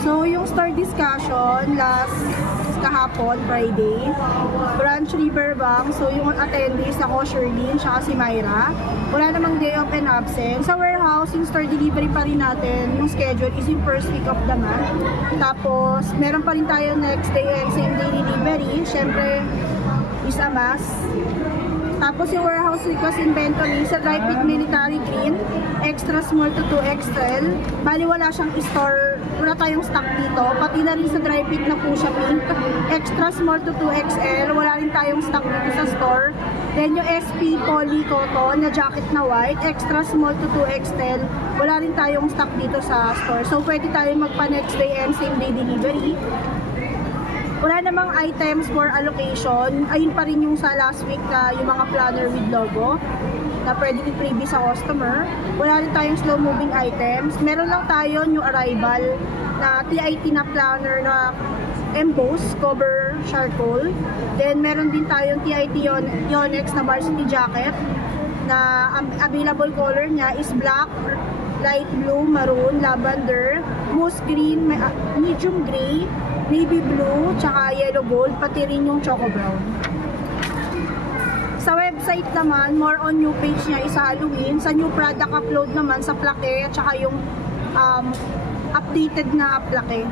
So, yung store discussion last kahapon, Friday, Branch Riverbank. So, yung attendees ako, Sherlyn, saka si Myra. Wala namang day off and absent. Sa warehouse, yung store delivery pa rin natin, yung schedule is yung first week of the month. Tapos, meron pa rin tayo next day and same day delivery. Siyempre, is a must. Tapos yung warehouse request inventory sa dry fit military green, extra small to 2XL. Bali wala siyang store, wala tayong stock dito. Pati na rin sa dry fit na po siya pink, extra small to 2XL. Wala rin tayong stock dito sa store. Then yung SP poly cotton na jacket na white, extra small to 2XL. Wala rin tayong stock dito sa store. So pwede tayong magpa next day and same day delivery. Wala namang items for allocation. Ayun pa rin yung sa last week na yung mga planner with logo na pwede i-freebie sa customer. Wala rin tayong slow moving items. Meron lang tayo new arrival na TIT na planner na emboss, cover charcoal. Then meron din tayong TIT Yonex na varsity jacket na available color niya is black, light blue, maroon, lavender, moose green, medium gray, navy blue, tsaka yellow gold, pati rin yung choco brown. Sa website naman, more on new page niya is Halloween. Sa new product upload naman sa plaque, tsaka yung updated na plaque.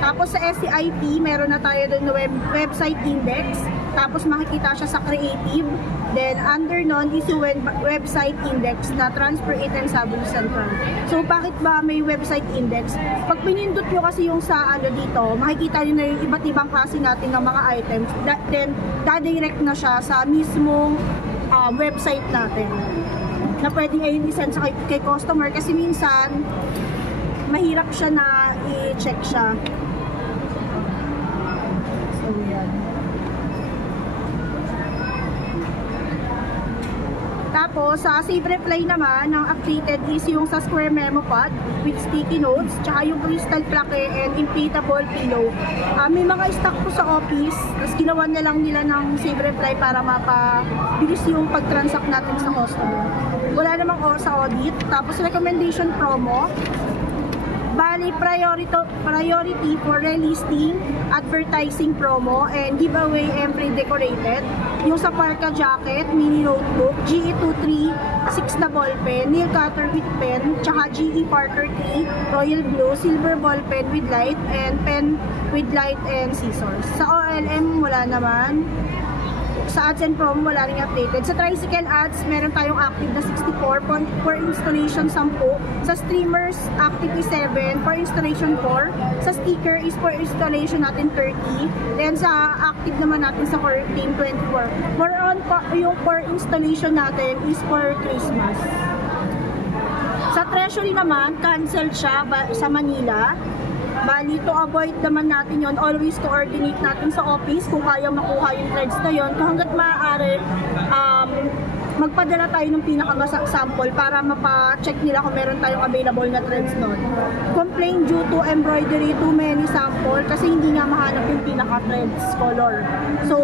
Tapos sa SCIP, meron na tayo doon na website index. Tapos makikita siya sa creative. Then under nun is yung website index na transfer items sabon central. So bakit ba may website index? Pag pinindot nyo kasi yung sa ano dito, makikita nyo na yung iba't ibang klase natin ng mga items. Then dadirect na siya sa mismong website natin. Na pwede ngayon isend sa kay customer kasi minsan mahirap siya na i-check siya. So yan. Tapos, sa Save Reply naman, ang updated is yung sa Square Memo Pad with sticky notes, tsaka yung crystal plaque and inflatable pillow. May mga stock po sa office, tapos ginawa na lang nila ng Save Reply para mapabilis yung pag-transact natin sa customer. Wala namang sa audit. Tapos, recommendation promo. Bali, priority for relisting, advertising promo, and giveaway and pre-decorated. Yung sa Parka jacket, mini notebook, GE23, 6 na ballpen, nail cutter with pen, tsaka GE Parker 3, royal blue, silver ballpen with light, and pen with light and scissors. Sa OLM, wala naman. Sa ads and promo, wala rin updated. Sa tricycle ads, meron tayong active na 64 for installation 10. Sa streamers, active is 7 for installation 4. Sa sticker is for installation natin 30. Then sa active naman natin sa curtain 24. More on yung for installation natin is for Christmas. Sa treasury naman, cancel siya sa Manila. Bali, to avoid naman natin yon, always coordinate natin sa office kung kaya makuha yung threads na yon. Kung hanggat maaari, magpadala tayo ng pinaka-sample para mapa-check nila kung meron tayong available na threads nun. Complaint due to embroidery, too many sample, kasi hindi nga mahanap yung pinaka-threads color. So,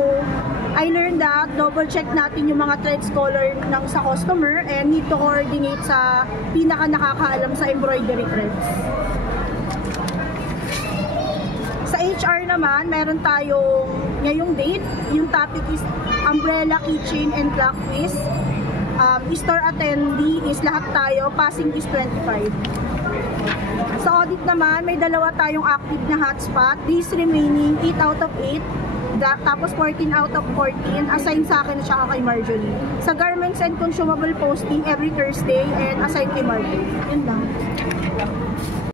I learned that double check natin yung mga threads color ng sa customer and need to coordinate sa pinaka-nakakaalam sa embroidery threads. Sa HR naman, meron tayong ngayong date. Yung topic is umbrella, keychain, and clock quiz. Store attendee is lahat tayo. Passing is 25. Sa audit naman, may dalawa tayong active na hotspot. These remaining 8 out of 8. Tapos 14 out of 14. Assign sa akin siya kay Marjorie. Sa garments and consumable posting every Thursday and assign kay Marjorie. Yun lang.